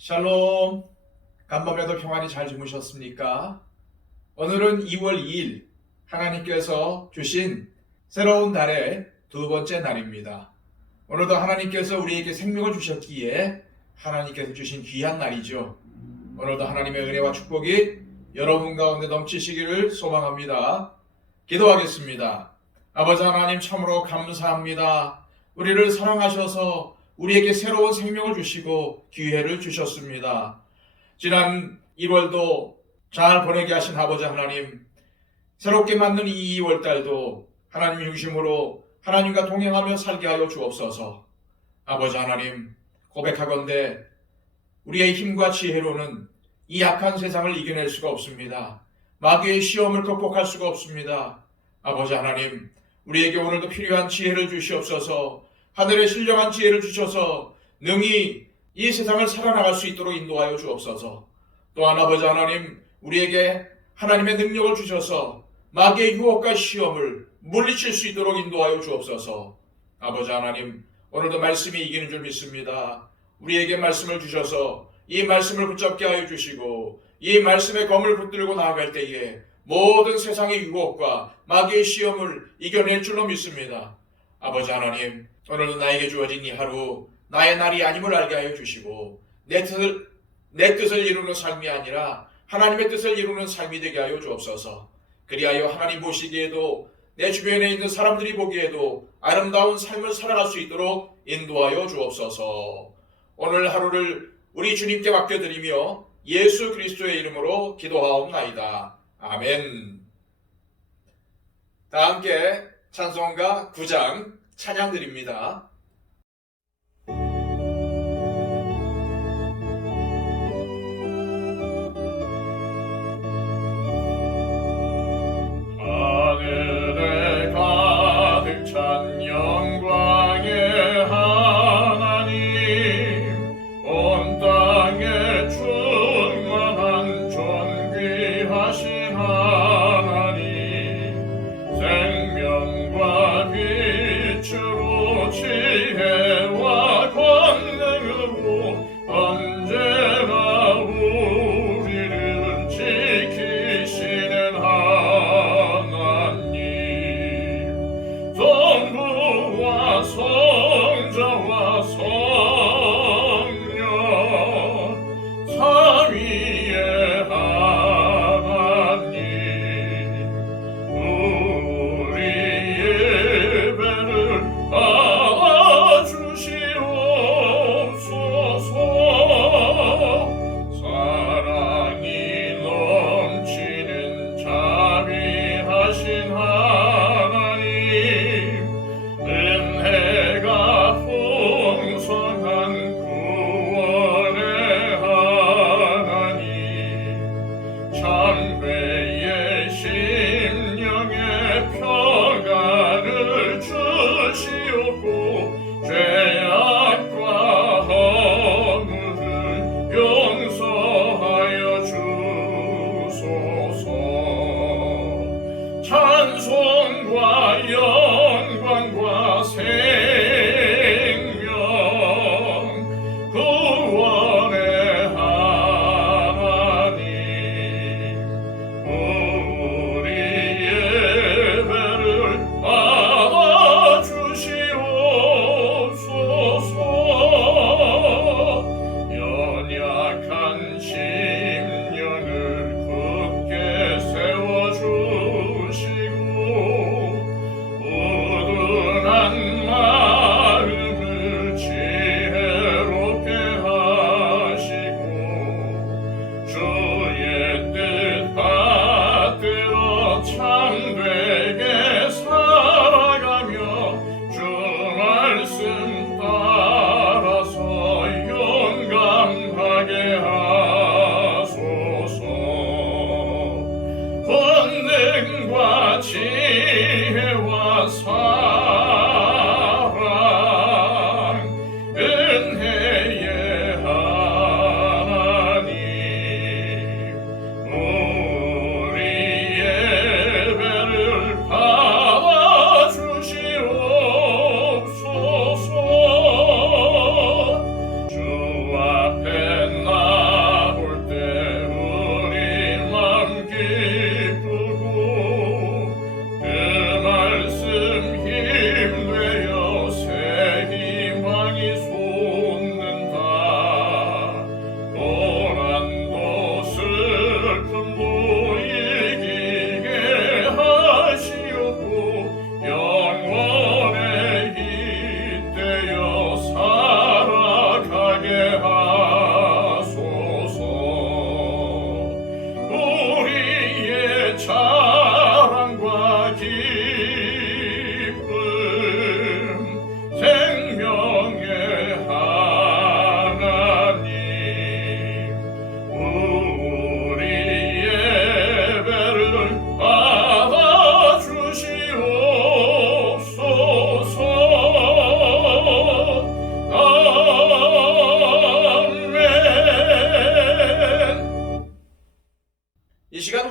샬롬, 간밤에도 평안히 잘 주무셨습니까? 오늘은 2월 2일 하나님께서 주신 새로운 달의 두 번째 날입니다. 오늘도 하나님께서 우리에게 생명을 주셨기에 하나님께서 주신 귀한 날이죠. 오늘도 하나님의 은혜와 축복이 여러분 가운데 넘치시기를 소망합니다. 기도하겠습니다. 아버지 하나님 참으로 감사합니다. 우리를 사랑하셔서 우리에게 새로운 생명을 주시고 기회를 주셨습니다. 지난 1월도 잘 보내게 하신 아버지 하나님, 새롭게 맞는 이 2월달도 하나님 중심으로 하나님과 동행하며 살게 하여 주옵소서. 아버지 하나님, 고백하건대 우리의 힘과 지혜로는 이 약한 세상을 이겨낼 수가 없습니다. 마귀의 시험을 극복할 수가 없습니다. 아버지 하나님, 우리에게 오늘도 필요한 지혜를 주시옵소서. 하늘의 신령한 지혜를 주셔서 능히 이 세상을 살아나갈 수 있도록 인도하여 주옵소서. 또한 아버지 하나님, 우리에게 하나님의 능력을 주셔서 마귀의 유혹과 시험을 물리칠 수 있도록 인도하여 주옵소서. 아버지 하나님, 오늘도 말씀이 이기는 줄 믿습니다. 우리에게 말씀을 주셔서 이 말씀을 붙잡게 하여 주시고 이 말씀의 검을 붙들고 나아갈 때에 모든 세상의 유혹과 마귀의 시험을 이겨낼 줄로 믿습니다. 아버지 하나님, 오늘도 나에게 주어진 이 하루 나의 날이 아님을 알게 하여 주시고 내 뜻을 이루는 삶이 아니라 하나님의 뜻을 이루는 삶이 되게 하여 주옵소서. 그리하여 하나님 보시기에도 내 주변에 있는 사람들이 보기에도 아름다운 삶을 살아갈 수 있도록 인도하여 주옵소서. 오늘 하루를 우리 주님께 맡겨드리며 예수 그리스도의 이름으로 기도하옵나이다. 아멘. 다 함께 찬송가 9장 찬양 드립니다. 하늘에 가득 찬 영광의 하나님, 온 땅에 충만한 존귀하신 하나님, 생명과 빛으로 지혜와 권능으로 언제나 우리를 지키시는 하나님, 성부와 성자와 성령 삼위의 하나님, 우리 예배를 받아주시옵소서. 사랑이 넘치는 자비하신 하나님, 은혜가 풍성한 구원의 하나님, 참회의 심령의 평안을 주시옵고 죄악과 허물을 용서하여 주소서. 찬송과 영광과 생명 구원의 하나님, 우리 예배를 받아주시옵소서. 연약한 심령을 굳게 세워주시고 우둔한 마음을 지혜롭게 하시고 주의 뜻 받들어 참되게 살아가며 주 말씀 따라서 용감하게 하소서. 권능과 지혜와 사랑, 은혜의 하나님, 우리 예배를 받아주시옵소서.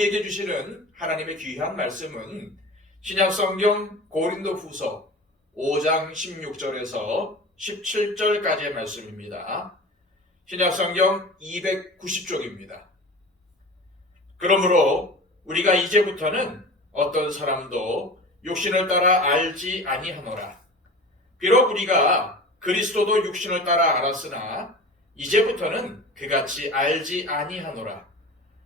우리에게 주시는 하나님의 귀한 말씀은 신약성경 고린도후서 5장 16절에서 17절까지의 말씀입니다. 신약성경 290쪽입니다. 그러므로 우리가 이제부터는 어떤 사람도 육신을 따라 알지 아니하노라. 비록 우리가 그리스도도 육신을 따라 알았으나 이제부터는 그같이 알지 아니하노라.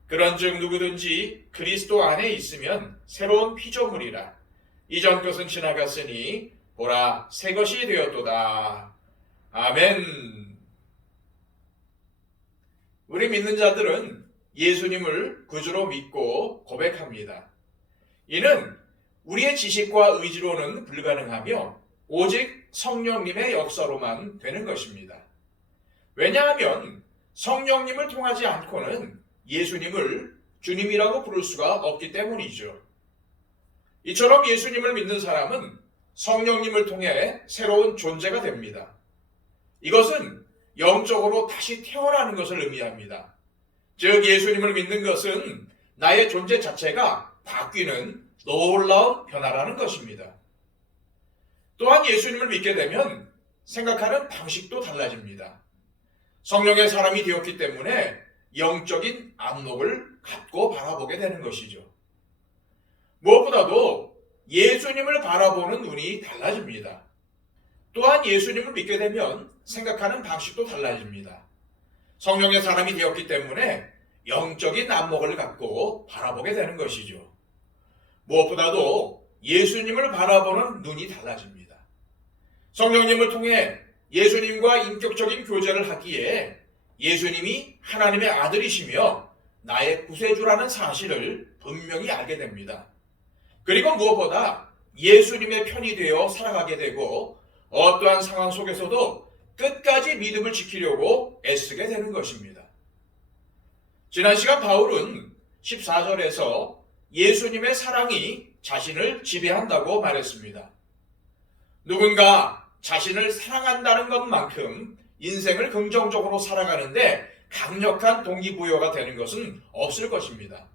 그런즉 누구든지 그리스도 안에 있으면 새로운 피조물이라. 이전 것은 지나갔으니 보라 새 것이 되었도다. 아멘. 우리 믿는 자들은 예수님을 구주로 믿고 고백합니다. 이는 우리의 지식과 의지로는 불가능하며 오직 성령님의 역사로만 되는 것입니다. 왜냐하면 성령님을 통하지 않고는 예수님을 주님이라고 부를 수가 없기 때문이죠. 이처럼 예수님을 믿는 사람은 성령님을 통해 새로운 존재가 됩니다. 이것은 영적으로 다시 태어나는 것을 의미합니다. 즉 예수님을 믿는 것은 나의 존재 자체가 바뀌는 놀라운 변화라는 것입니다. 또한 예수님을 믿게 되면 생각하는 방식도 달라집니다. 성령의 사람이 되었기 때문에 영적인 안목을 갖고 바라보게 되는 것이죠. 무엇보다도 예수님을 바라보는 눈이 달라집니다. 또한 예수님을 믿게 되면 생각하는 방식도 달라집니다. 성령의 사람이 되었기 때문에 영적인 안목을 갖고 바라보게 되는 것이죠. 무엇보다도 예수님을 바라보는 눈이 달라집니다. 성령님을 통해 예수님과 인격적인 교제를 하기에 예수님이 하나님의 아들이시며 나의 구세주라는 사실을 분명히 알게 됩니다. 그리고 무엇보다 예수님의 편이 되어 살아가게 되고 어떠한 상황 속에서도 끝까지 믿음을 지키려고 애쓰게 되는 것입니다. 지난 시간 바울은 14절에서 예수님의 사랑이 자신을 지배한다고 말했습니다. 누군가 자신을 사랑한다는 것만큼 인생을 긍정적으로 살아가는데 강력한 동기부여가 되는 것은 없을 것입니다.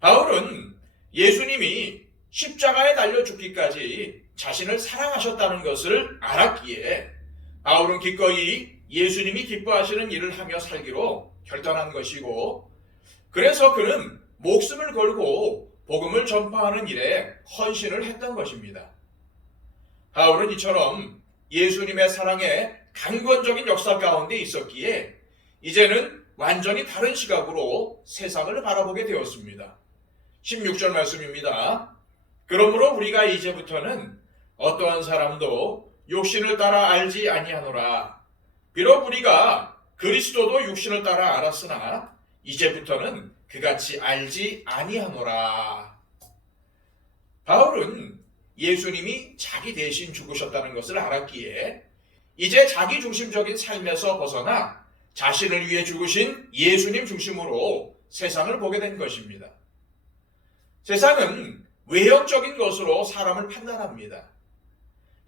바울은 예수님이 십자가에 달려 죽기까지 자신을 사랑하셨다는 것을 알았기에 바울은 기꺼이 예수님이 기뻐하시는 일을 하며 살기로 결단한 것이고, 그래서 그는 목숨을 걸고 복음을 전파하는 일에 헌신을 했던 것입니다. 바울은 이처럼 예수님의 사랑의 강권적인 역사 가운데 있었기에 이제는 완전히 다른 시각으로 세상을 바라보게 되었습니다. 16절 말씀입니다. 그러므로 우리가 이제부터는 어떠한 사람도 육신을 따라 알지 아니하노라. 비록 우리가 그리스도도 육신을 따라 알았으나 이제부터는 그같이 알지 아니하노라. 바울은 예수님이 자기 대신 죽으셨다는 것을 알았기에 이제 자기 중심적인 삶에서 벗어나 자신을 위해 죽으신 예수님 중심으로 세상을 보게 된 것입니다. 세상은 외형적인 것으로 사람을 판단합니다.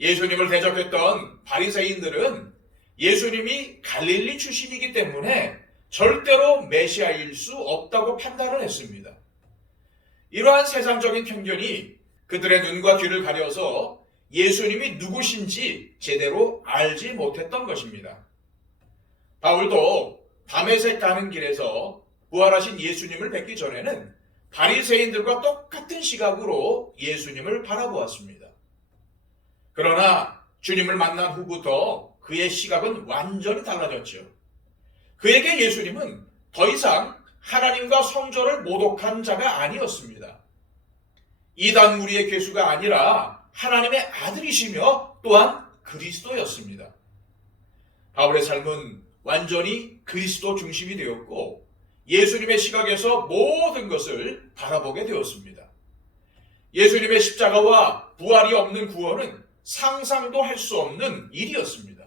예수님을 대적했던 바리새인들은 예수님이 갈릴리 출신이기 때문에 절대로 메시아일 수 없다고 판단을 했습니다. 이러한 세상적인 편견이 그들의 눈과 귀를 가려서 예수님이 누구신지 제대로 알지 못했던 것입니다. 바울도 다메섹 가는 길에서 부활하신 예수님을 뵙기 전에는 바리새인들과 똑같은 시각으로 예수님을 바라보았습니다. 그러나 주님을 만난 후부터 그의 시각은 완전히 달라졌죠. 그에게 예수님은 더 이상 하나님과 성전을 모독한 자가 아니었습니다. 이단 무리의 괴수가 아니라 하나님의 아들이시며 또한 그리스도였습니다. 바울의 삶은 완전히 그리스도 중심이 되었고 예수님의 시각에서 모든 것을 바라보게 되었습니다. 예수님의 십자가와 부활이 없는 구원은 상상도 할 수 없는 일이었습니다.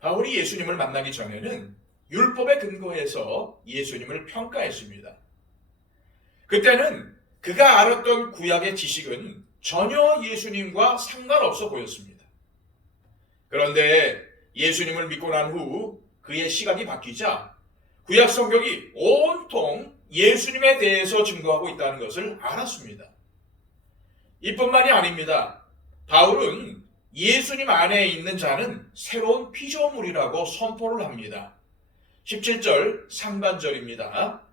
바울이 예수님을 만나기 전에는 율법에 근거해서 예수님을 평가했습니다. 그때는 그가 알았던 구약의 지식은 전혀 예수님과 상관없어 보였습니다. 그런데 예수님을 믿고 난 후 그의 시각이 바뀌자 구약 성경이 온통 예수님에 대해서 증거하고 있다는 것을 알았습니다. 이뿐만이 아닙니다. 바울은 예수님 안에 있는 자는 새로운 피조물이라고 선포를 합니다. 17절 상반절입니다.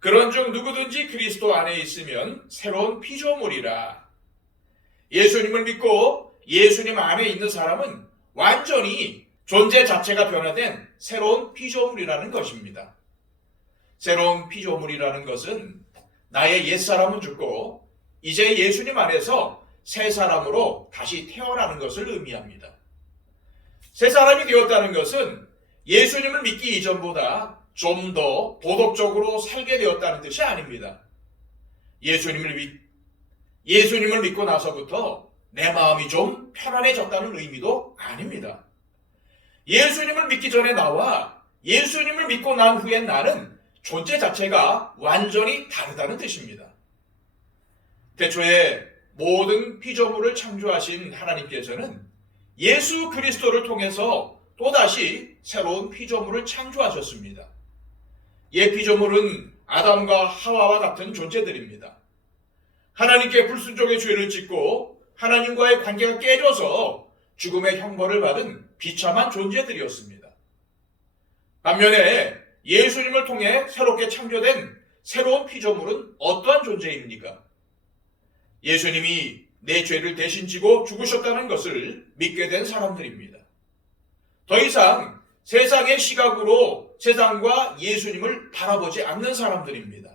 그런즉 누구든지 그리스도 안에 있으면 새로운 피조물이라. 예수님을 믿고 예수님 안에 있는 사람은 완전히 존재 자체가 변화된 새로운 피조물이라는 것입니다. 새로운 피조물이라는 것은 나의 옛사람은 죽고 이제 예수님 안에서 새 사람으로 다시 태어나는 것을 의미합니다. 새 사람이 되었다는 것은 예수님을 믿기 이전보다 좀 더 도덕적으로 살게 되었다는 뜻이 아닙니다. 예수님을 믿고 나서부터 내 마음이 좀 편안해졌다는 의미도 아닙니다. 예수님을 믿기 전에 나와 예수님을 믿고 난 후에 나는 존재 자체가 완전히 다르다는 뜻입니다. 태초에 모든 피조물을 창조하신 하나님께서는 예수 그리스도를 통해서 또다시 새로운 피조물을 창조하셨습니다. 옛 피조물은 아담과 하와와 같은 존재들입니다. 하나님께 불순종의 죄를 짓고 하나님과의 관계가 깨져서 죽음의 형벌을 받은 비참한 존재들이었습니다. 반면에 예수님을 통해 새롭게 창조된 새로운 피조물은 어떠한 존재입니까? 예수님이 내 죄를 대신 지고 죽으셨다는 것을 믿게 된 사람들입니다. 더 이상 세상의 시각으로 세상과 예수님을 바라보지 않는 사람들입니다.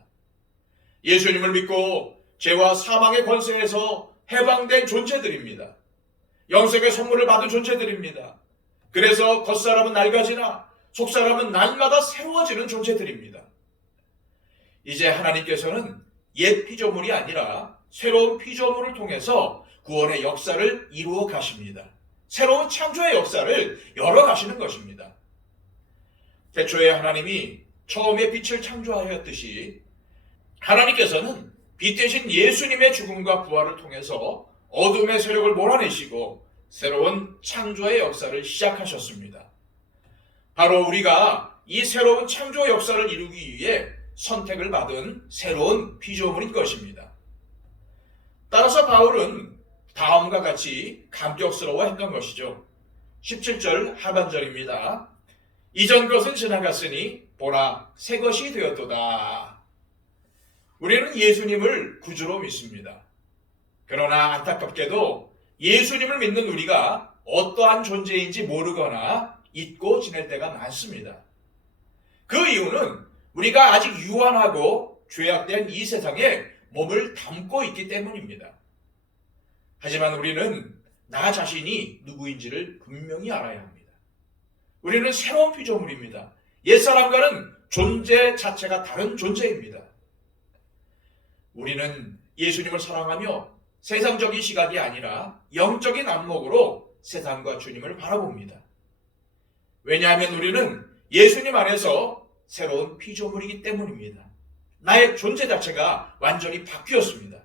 예수님을 믿고 죄와 사망의 권세에서 해방된 존재들입니다. 영생의 선물을 받은 존재들입니다. 그래서 겉사람은 낡아지나 속사람은 날마다 새로워지는 존재들입니다. 이제 하나님께서는 옛 피조물이 아니라 새로운 피조물을 통해서 구원의 역사를 이루어 가십니다. 새로운 창조의 역사를 열어가시는 것입니다. 태초에 하나님이 처음에 빛을 창조하였듯이 하나님께서는 빛 대신 예수님의 죽음과 부활을 통해서 어둠의 세력을 몰아내시고 새로운 창조의 역사를 시작하셨습니다. 바로 우리가 이 새로운 창조 역사를 이루기 위해 선택을 받은 새로운 피조물인 것입니다. 따라서 바울은 다음과 같이 감격스러워했던 것이죠. 17절 하반절입니다. 이전 것은 지나갔으니 보라 새 것이 되었도다. 우리는 예수님을 구주로 믿습니다. 그러나 안타깝게도 예수님을 믿는 우리가 어떠한 존재인지 모르거나 잊고 지낼 때가 많습니다. 그 이유는 우리가 아직 유한하고 죄악된 이 세상에 몸을 담고 있기 때문입니다. 하지만 우리는 나 자신이 누구인지를 분명히 알아야 합니다. 우리는 새로운 피조물입니다. 옛사람과는 존재 자체가 다른 존재입니다. 우리는 예수님을 사랑하며 세상적인 시각이 아니라 영적인 안목으로 세상과 주님을 바라봅니다. 왜냐하면 우리는 예수님 안에서 새로운 피조물이기 때문입니다. 나의 존재 자체가 완전히 바뀌었습니다.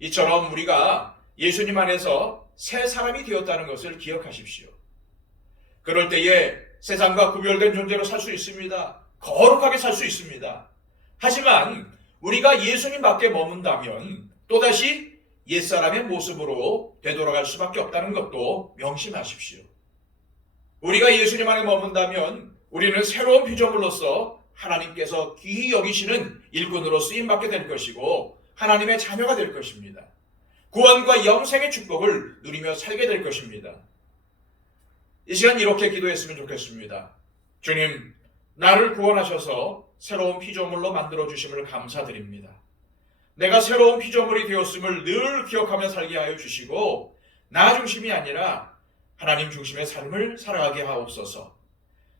이처럼 우리가 예수님 안에서 새 사람이 되었다는 것을 기억하십시오. 그럴 때에 세상과 구별된 존재로 살 수 있습니다. 거룩하게 살 수 있습니다. 하지만 우리가 예수님 밖에 머문다면 또다시 옛사람의 모습으로 되돌아갈 수밖에 없다는 것도 명심하십시오. 우리가 예수님 안에 머문다면 우리는 새로운 피조물로서 하나님께서 귀히 여기시는 일꾼으로 쓰임받게 될 것이고 하나님의 자녀가 될 것입니다. 구원과 영생의 축복을 누리며 살게 될 것입니다. 이 시간 이렇게 기도했으면 좋겠습니다. 주님, 나를 구원하셔서 새로운 피조물로 만들어주심을 감사드립니다. 내가 새로운 피조물이 되었음을 늘 기억하며 살게 하여 주시고 나 중심이 아니라 하나님 중심의 삶을 살아가게 하옵소서.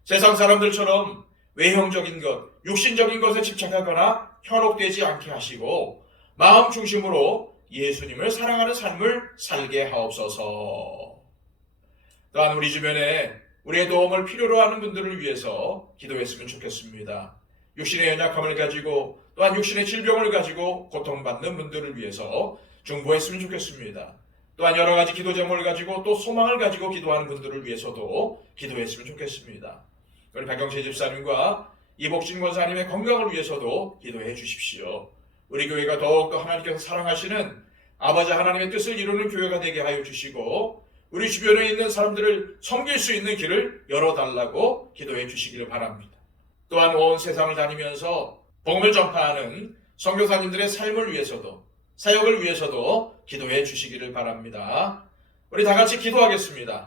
세상 사람들처럼 외형적인 것, 육신적인 것에 집착하거나 현혹되지 않게 하시고 마음 중심으로 예수님을 사랑하는 삶을 살게 하옵소서. 또한 우리 주변에 우리의 도움을 필요로 하는 분들을 위해서 기도했으면 좋겠습니다. 육신의 연약함을 가지고 또한 육신의 질병을 가지고 고통받는 분들을 위해서 중보했으면 좋겠습니다. 또한 여러 가지 기도 제목을 가지고 또 소망을 가지고 기도하는 분들을 위해서도 기도했으면 좋겠습니다. 우리 박경채 집사님과 이복진 권사님의 건강을 위해서도 기도해 주십시오. 우리 교회가 더욱더 하나님께서 사랑하시는 아버지 하나님의 뜻을 이루는 교회가 되게 하여 주시고 우리 주변에 있는 사람들을 섬길 수 있는 길을 열어달라고 기도해 주시기를 바랍니다. 또한 온 세상을 다니면서 복음을 전파하는 선교사님들의 삶을 위해서도 사역을 위해서도 기도해 주시기를 바랍니다. 우리 다 같이 기도하겠습니다.